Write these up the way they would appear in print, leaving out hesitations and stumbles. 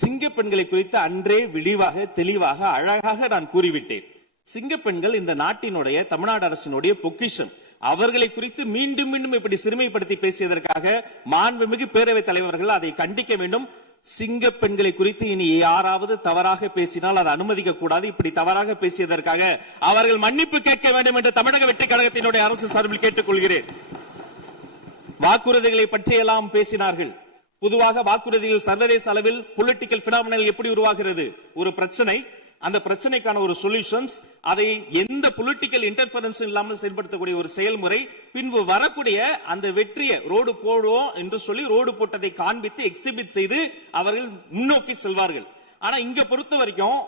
சிங்க பெண்களை குறித்து அன்றே விரிவாக தெளிவாக அழகாக நான் கூறிவிட்டேன். சிங்க பெண்கள் இந்த நாட்டினுடைய தமிழ்நாடு அரசினுடைய பொக்கிஷம். அவர்களை குறித்து மீண்டும் மீண்டும் இப்படி சிறுமைப்படுத்தி பேசியதற்காக மாண்புமிகு பேரவைத் தலைவர்கள் அதை கண்டிக்க வேண்டும். சிங்க பெண்களை குறித்து இனி யாராவது தவறாக பேசினால் அதை அனுமதிக்க கூடாது. இப்படி தவறாக பேசியதற்காக அவர்கள் மன்னிப்பு கேட்க வேண்டும் என்று தமிழக வெற்றி கழகத்தினுடைய அரசு சார்பில் கேட்டுக் கொள்கிறேன். வாக்குறுதிகளை பற்றியெல்லாம் பேசினார்கள். பொதுவாக வாக்குறுதிகள் சர்வதேச அளவில் பொலிட்டிக்கல் பினாமினல் எப்படி உருவாகிறது? ஒரு பிரச்சனை, அந்த பிரச்சனைக்கான ஒரு சொல்யூஷன்ஸ், அதை எந்த பொலிட்டிக்கல் இன்டர்ஃபரன்ஸ் இல்லாமல் செயல்படுத்தக்கூடிய ஒரு செயல்முறை, பின்பு வரக்கூடிய அந்த வெற்றியை ரோடு போடுவோம் என்று சொல்லி ரோடு போட்டதை காண்பித்து எக்ஸிபிட் செய்து அவர்கள் முன்னோக்கி செல்வார்கள். ஆனா இங்க பொறுத்த வரைக்கும்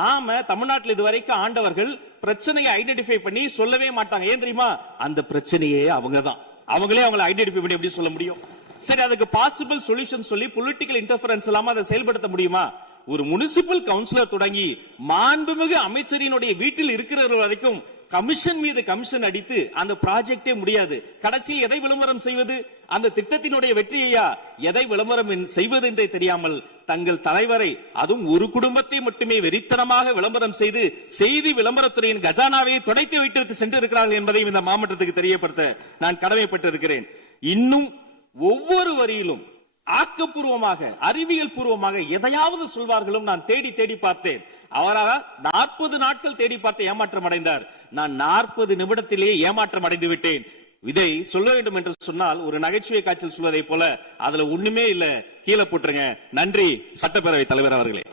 நாம தமிழ்நாட்டில் இதுவரைக்கும் ஆண்டவர்கள் பிரச்சனையை ஐடென்டிஃபை பண்ணி சொல்லவே மாட்டாங்க. ஏன் தெரியுமா? அந்த பிரச்சனையே அவங்கதான், அவங்களே அவங்களை ஐடென்டிஃபை பண்ணி எப்படி சொல்ல முடியும்? சரி, அதுக்கு பாசிபிள் சொல்யூஷன் சொல்லி பொலிட்டிக்கல் இன்டர்ஃபரன்ஸ் இல்லாம அதை செயல்படுத்த முடியுமா? ஒரு முனிசிபல் கவுன்சிலர் தொடங்கி மாண்புமிகு அமைச்சரினுடைய வீட்டில் இருக்கிறவர்கள் வரைக்கும் கமிஷன் மீது கமிஷன் அடித்து அந்த ப்ராஜெக்டே முடியாது. கடைசியில் எதை விளம்பரம் செய்வது? அந்த திட்டத்தினுடைய வெற்றியையா எதை விளம்பரம் செய்வது என்றே தெரியாமல் தங்கள் தலைவரை, அதுவும் ஒரு குடும்பத்தை மட்டுமே வெறித்தனமாக விளம்பரம் செய்து செய்தி விளம்பரத்துறையின் கஜானாவை துடைத்து வைத்து சென்றிருக்கிறார்கள் என்பதையும் இந்த மாவட்டத்துக்கு தெரியப்படுத்த நான் கடமைப்பட்டிருக்கிறேன். இன்னும் ஒவ்வொரு வரியிலும் ஆக்கப்பூர்வமாக அறிவியல் பூர்வமாக எதையாவது சொல்வார்களும் நான் தேடி தேடி பார்த்தேன். அவராக 40 நாட்கள் தேடி பார்த்து ஏமாற்றம் அடைந்தார். நான் 40 நிமிடத்திலேயே ஏமாற்றம் அடைந்து விட்டேன். இதை சொல்ல வேண்டும் என்று சொன்னால் ஒரு நகைச்சுவை காட்சியில் சொல்வதை போல அதுல ஒண்ணுமே இல்ல, கீழே போட்டுருங்க. நன்றி சட்டப்பேரவை தலைவர் அவர்களே.